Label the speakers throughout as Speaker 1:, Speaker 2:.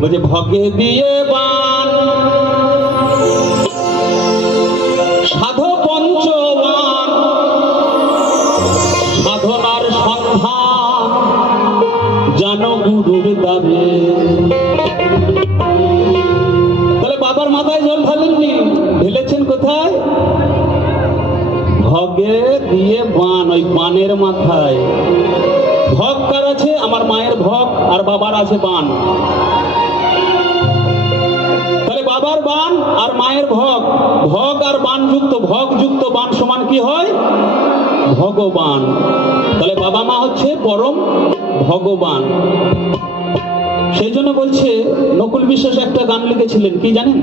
Speaker 1: বলছে ভগে দিয়ে বান। সাধু পঞ্চবান, সাধনার সন্ধান, জানো গুরুর দাবে। তাহলে বাবার মাথায় জল ঢালেননি, ঢেলেছেন কোথায়? ভগে দিয়ে বান, ওই বানের মাথায়। ভগ কার আছে? আমার মায়ের ভগ, আর বাবার আছে বান। বাবার বান আর মায়ের ভগ। ভগ আর বান যুক্ত ভগ যুক্ত বান সমান কি হয়? ভগবান। তাহলে বাবা মা হচ্ছে পরম ভগবান। সেই জন্য বলছে, নকুল বিশ্বাস একটা গান লিখেছিলেন, কি জানেন?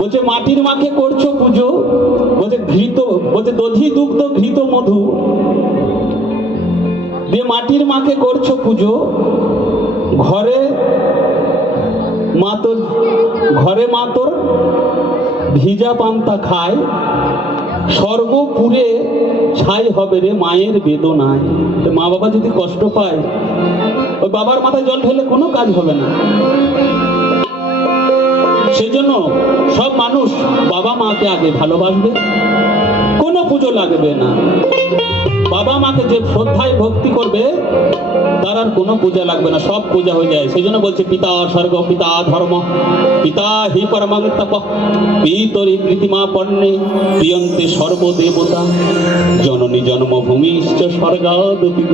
Speaker 1: বলছে, মাটির মাকে করছ পুজো, বলছে, ঘৃত, বলছে, দধি দুগ্ধ, ঘৃত মধু। দিয়ে মাটির মাকে করছ পুজো, ঘরে মা তোর ঘরে মা তোর ভিজা পান্তা খায়। স্বর্গ পুরে ছাই হবে রে মায়ের বেদনায়। মা বাবা যদি কষ্ট পায়, ওই বাবার মাথায় জল ঢেলে কোনো কাজ হবে না। সেজন্য সব মানুষ বাবা মাকে আগে ভালোবাসবে। কোনো পুজো লাগবে না। বাবা মাকে যে শ্রদ্ধায় ভক্তি করবে, তার আর কোনো পূজা লাগবে না, সব পূজা হয়ে যায়। সেই জন্য বলছে, পিতা স্বর্গ, পিতা ধর্ম, পিতা হি পরমাং তপ পণ্যে প্রিয়ন্তে সর্বদেবতা, জননী জন্মভূমিশ্চ স্বর্গাদপি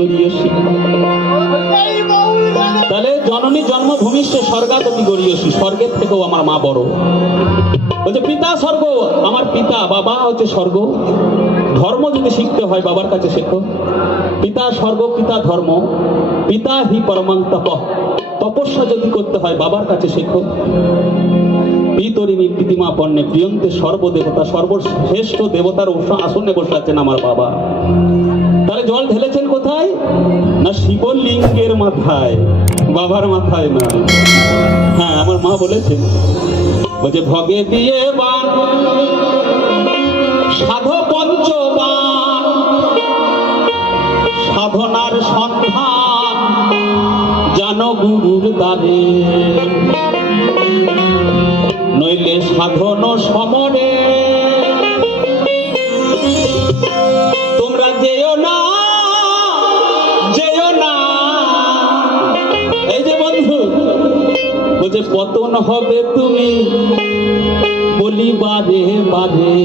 Speaker 1: তাহলে জননী জন্মভূমিষ্ঠ স্বর্গাদপি গরিয়সী স্বর্গের থেকেও আমার মা বড়। বলছে, পিতা স্বর্গ, আমার পিতা, বাবা হচ্ছে স্বর্গ। ধর্ম যদি শিখতে হয় বাবার কাছে শেখো। পিতা স্বর্গ, পিতা ধর্ম। পিতা হি পরমাং তপ তপস্যা যদি করতে হয় বাবার কাছে শেখো। পিতরিণী প্রীতিমা পণ্যে প্রিয়ন্তে সর্বদেবতা, সর্বশ্রেষ্ঠ দেবতার আসনে বসে আছেন আমার বাবা। তাহলে জল ঢেলেছেন কোথায়? না শিবলিঙ্গের মাথায়। বাবার মাথায় না। হ্যাঁ আমার মা বলেছেন। বলছে ভগে দিয়ে বান পতন হবে তুমি। বলি বাদে বাদে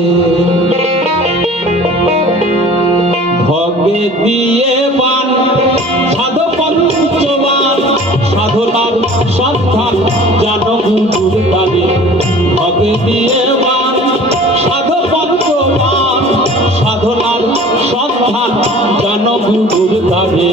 Speaker 1: ভগে দিয়ে বান, সাধ পঞ্চবান সাধনার সন্ধান জান গুরুর দানে ভগে দিয়ে বান, সাধ পঞ্চবান সাধনার সন্ধান জান গুরুর দানে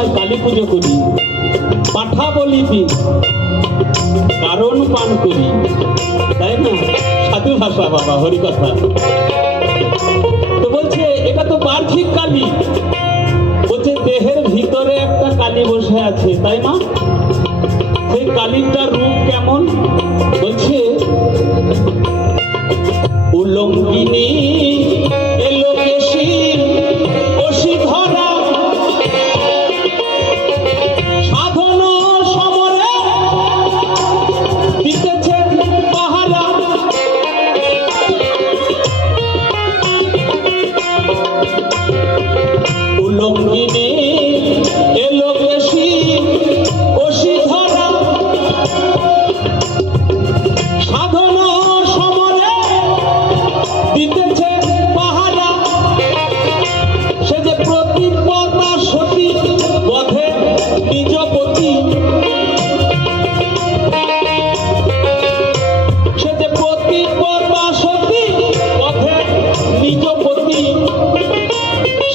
Speaker 1: সময় কালী পুজো করি পাঠা বলি কারণ পান করি। তাই না? সাধু ভাষা, বাবা, হরি কথা। তো বলছে, এটা তো বার্ষিক কালী। বলছে, দেহের ভিতরে একটা কালী বসে আছে, তাই না? সেই কালীটার রূপ কেমন? বলছে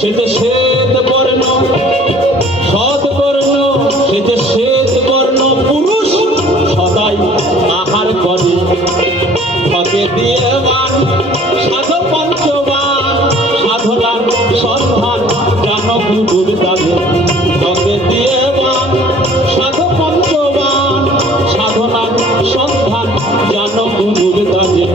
Speaker 1: সে যে শ্বেত সৎ বর্ণ সে শ্বেত বর্ণ, পুরুষ সদাই আহার করে। ভগে দিয়ে মান, সাধ পঞ্চবান সাধনার সন্ধান জান গুরুর দাবে ভগে দিয়ে মান, সাধ দাবে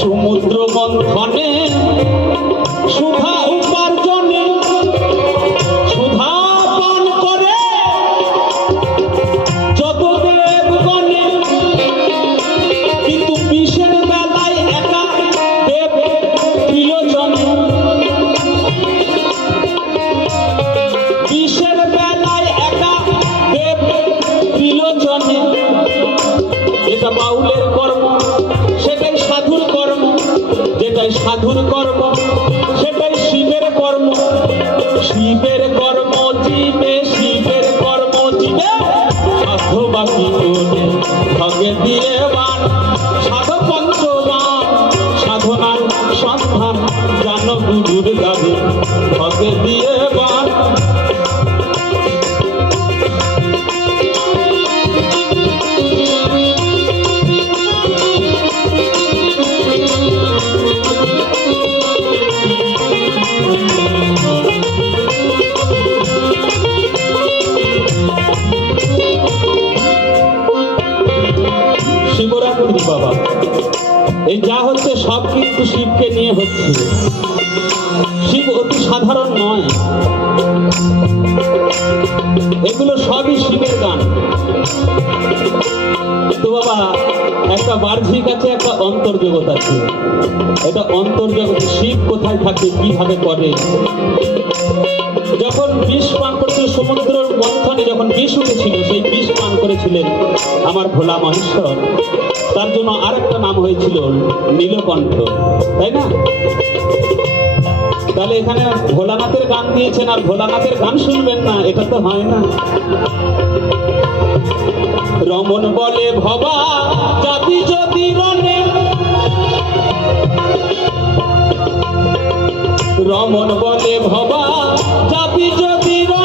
Speaker 1: সমুদ্র মন্থনে সাধুর কর্ম, সেটাই শিবের কর্ম। শিবের কর্ম জীবে শিবের কর্ম জীবে সাধু বাকি তোলে দিয়ে বান। সাধু পঞ্চবান সাধনার সন্ধান, জান গুরুর গাবে ভগে দিয়ে বান। হচ্ছে সব কিছু শিবকে নিয়ে হচ্ছে। শিব অতি সাধারণ নয়। এগুলো সবই শিবের গান। তো বাবা, একটা বাহ্যিক আছে, একটা অন্তর্জগৎ আছে। এটা অন্তর্জগৎ শিব কোথায় থাকে, কীভাবে করে? যখন বিষ পান করেছিল, সমুদ্রের মন্থনে যখন বিষ উঠেছিল, সেই বিষ পান করেছিলেন আমার ভোলা মহেশ্বর। তার জন্য আর একটা নাম হয়েছিল নীলকণ্ঠ। তাই না? তাহলে এখানে ভোলানাথের গান দিয়েছেন আর ভোলানাথের গান শুনবেন না, এটা তো হয় না। রমন বলে ভবা যাবি যদি রনে রমন বলে ভবা যাবি যদি রনে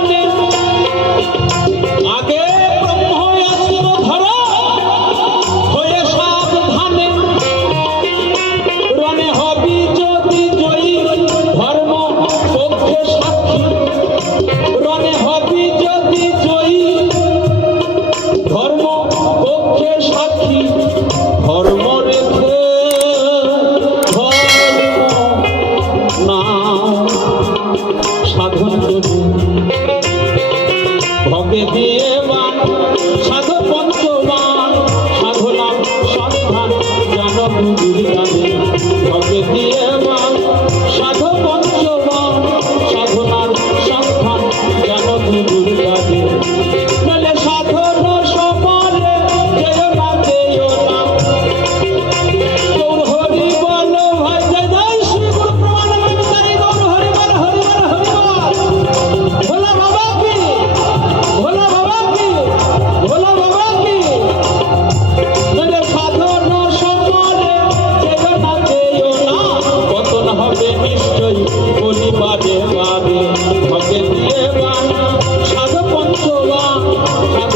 Speaker 1: Oh,